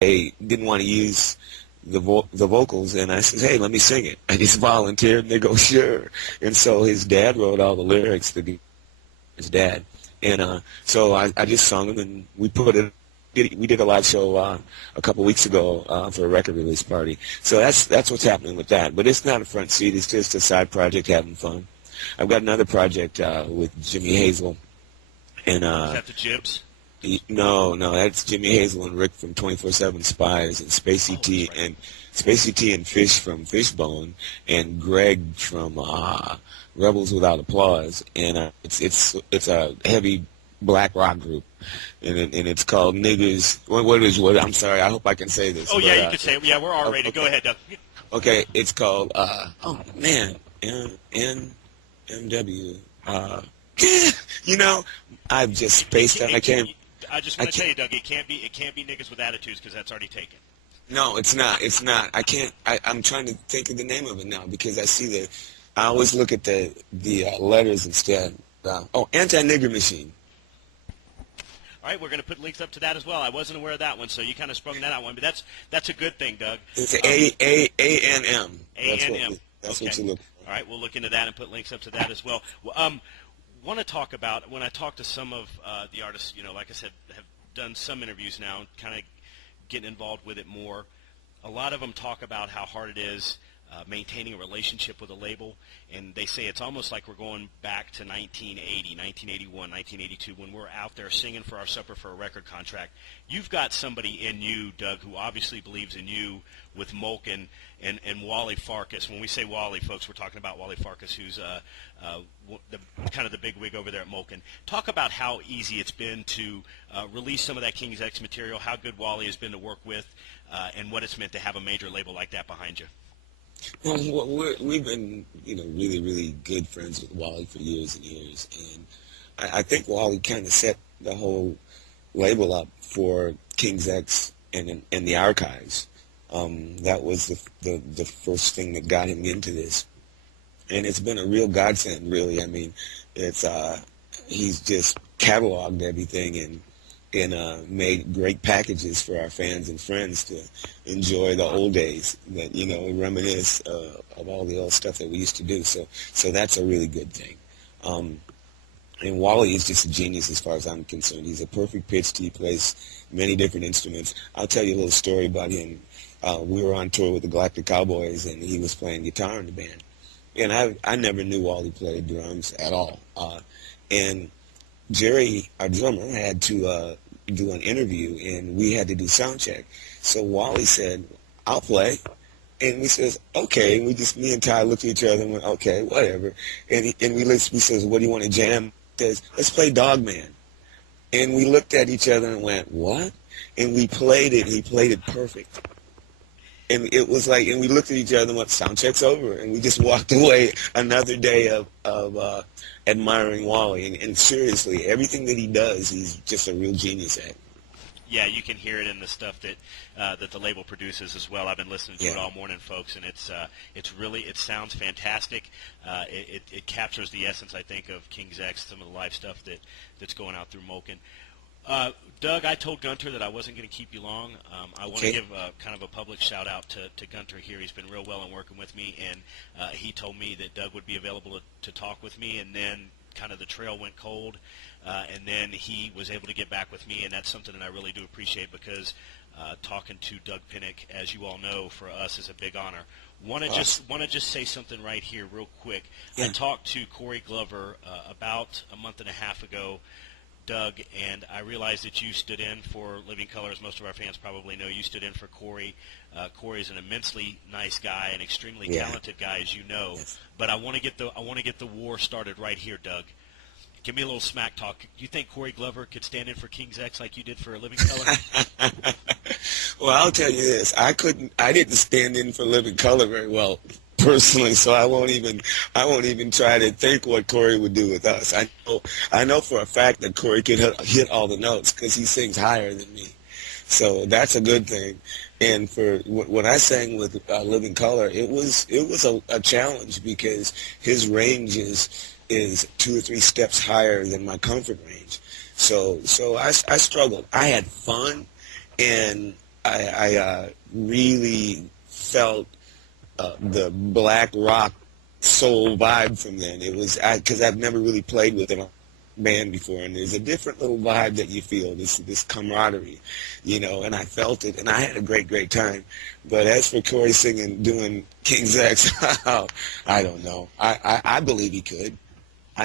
they didn't want to use the vocals, and I said, hey, let me sing it. I just volunteered, and they go, sure. And so his dad wrote all the lyrics to his dad. And so I just sung them, and we put it. We did a live show a couple weeks ago for a record release party. So that's what's happening with that. But it's not a front seat. It's just a side project, having fun. I've got another project with Jimmy Hazel. And is that the Jibs? No, that's Jimmy Hazel and Rick from 24/7 Spies, and Spacey T and Fish from Fishbone, and Greg from Rebels Without Applause. And it's a heavy black rock group, and it's called Niggers. What? I'm sorry. I hope I can say this. Oh, yeah, you can say it. Yeah, we're R-rated. Okay. Go ahead, Doug. Okay, it's called oh man, NMW. You know, I've just spaced out. I just want to tell you, Doug, it can't be Niggas with Attitudes, because that's already taken. No, it's not. It's not. I can't. I'm trying to think of the name of it now, because I see I always look at the letters instead. Anti-Nigger Machine. All right, we're going to put links up to that as well. I wasn't aware of that one, so you kind of sprung that out one, but that's a good thing, Doug. It's A-N-M. A-N-M. That's what you look for. All right, we'll look into that and put links up to that as well. Want to talk about, when I talk to some of the artists, like I said, have done some interviews now, kind of getting involved with it more. A lot of them talk about how hard it is maintaining a relationship with a label, and they say it's almost like we're going back to 1980, 1981, 1982, when we're out there singing for our supper for a record contract. You've got somebody in you, Doug, who obviously believes in you, with Molken and Wally Farkas. When we say Wally, folks, we're talking about Wally Farkas, who's kind of the big wig over there at Molken. Talk about how easy it's been to release some of that King's X material, how good Wally has been to work with, and what it's meant to have a major label like that behind you. Well, we've been, really, really good friends with Wally for years and years, and I think Wally kind of set the whole label up for King's X and the archives. That was the first thing that got him into this, and it's been a real godsend, really. I mean, he's just cataloged everything and made great packages for our fans and friends to enjoy the old days, that reminisce of all the old stuff that we used to do. So that's a really good thing. And Wally is just a genius as far as I'm concerned. He's a perfect pitched. He plays many different instruments. I'll tell you a little story about him. We were on tour with the Galactic Cowboys, and he was playing guitar in the band. And I never knew Wally played drums at all. And Jerry, our drummer, had to do an interview, and we had to do sound check. So Wally said, I'll play. And we says, okay. And me and Ty looked at each other and went, okay, whatever. And we says, what do you want to jam? He says, let's play Dog Man. And we looked at each other and went, what? And we played it, and he played it perfect. And it was like, and we looked at each other and went, sound check's over. And we just walked away, another day of admiring Wally. And seriously, everything that he does, he's just a real genius at. Yeah, you can hear it in the stuff that the label produces as well. I've been listening to it all morning, folks, and it sounds fantastic. It captures the essence, I think, of King's X, some of the live stuff that's going out through Molken. Doug, I told Gunter that I wasn't going to keep you long. I want to give kind of a public shout-out to Gunter here. He's been real well in working with me, and he told me that Doug would be available to talk with me, and then kind of the trail went cold, and then he was able to get back with me, and that's something that I really do appreciate, because talking to Dug Pinnick, as you all know, for us is a big honor. Want to just say something right here real quick. Yeah. I talked to Corey Glover about a month and a half ago, Doug, and I realized that you stood in for Living Color. As most of our fans probably know, you stood in for Corey. Corey is an immensely nice guy, an extremely talented guy, as you know. Yes. But I want to get the war started right here, Doug. Give me a little smack talk. Do you think Corey Glover could stand in for King's X like you did for Living Color? Well, I'll tell you this: I didn't stand in for Living Color very well personally, so I won't even try to think what Corey would do with us. I know for a fact that Corey could hit all the notes because he sings higher than me, so that's a good thing. And for when I sang with Living Color, it was a challenge, because his range is 2 or 3 steps higher than my comfort range. So I struggled. I had fun, and I really felt the black rock soul vibe from then. It was because I've never really played with a band before, and there's a different little vibe that you feel, this camaraderie, and I felt it, and I had a great time. But as for Corey singing, doing King's X, I don't know. I believe he could.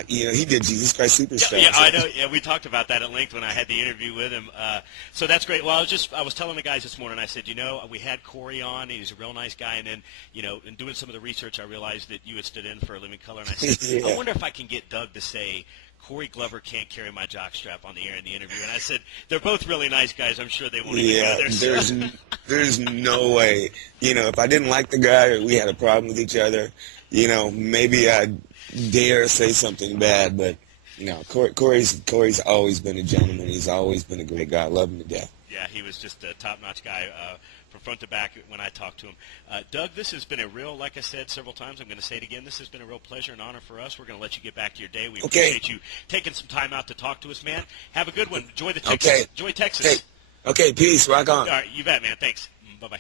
He did Jesus Christ Superstar. Yeah, I know. Yeah, we talked about that at length when I had the interview with him. So that's great. Well, I was telling the guys this morning. I said, we had Corey on, and he's a real nice guy. And then, in doing some of the research, I realized that you had stood in for a Living Color. And I said, Yeah. I wonder if I can get Doug to say, Corey Glover can't carry my jockstrap on the air in the interview. And I said, they're both really nice guys. I'm sure they won't even go there. There's no way. If I didn't like the guy or we had a problem with each other, maybe I'd dare say something bad. But, Corey's always been a gentleman. He's always been a great guy. I love him to death. Yeah, he was just a top-notch guy from front to back when I talked to him. Doug, this has been a real, like I said several times, I'm going to say it again, this has been a real pleasure and honor for us. We're going to let you get back to your day. We appreciate you taking some time out to talk to us, man. Have a good one. Enjoy the Texas. Okay. Enjoy Texas. Okay, peace. Rock on. All right, you bet, man. Thanks. Bye-bye.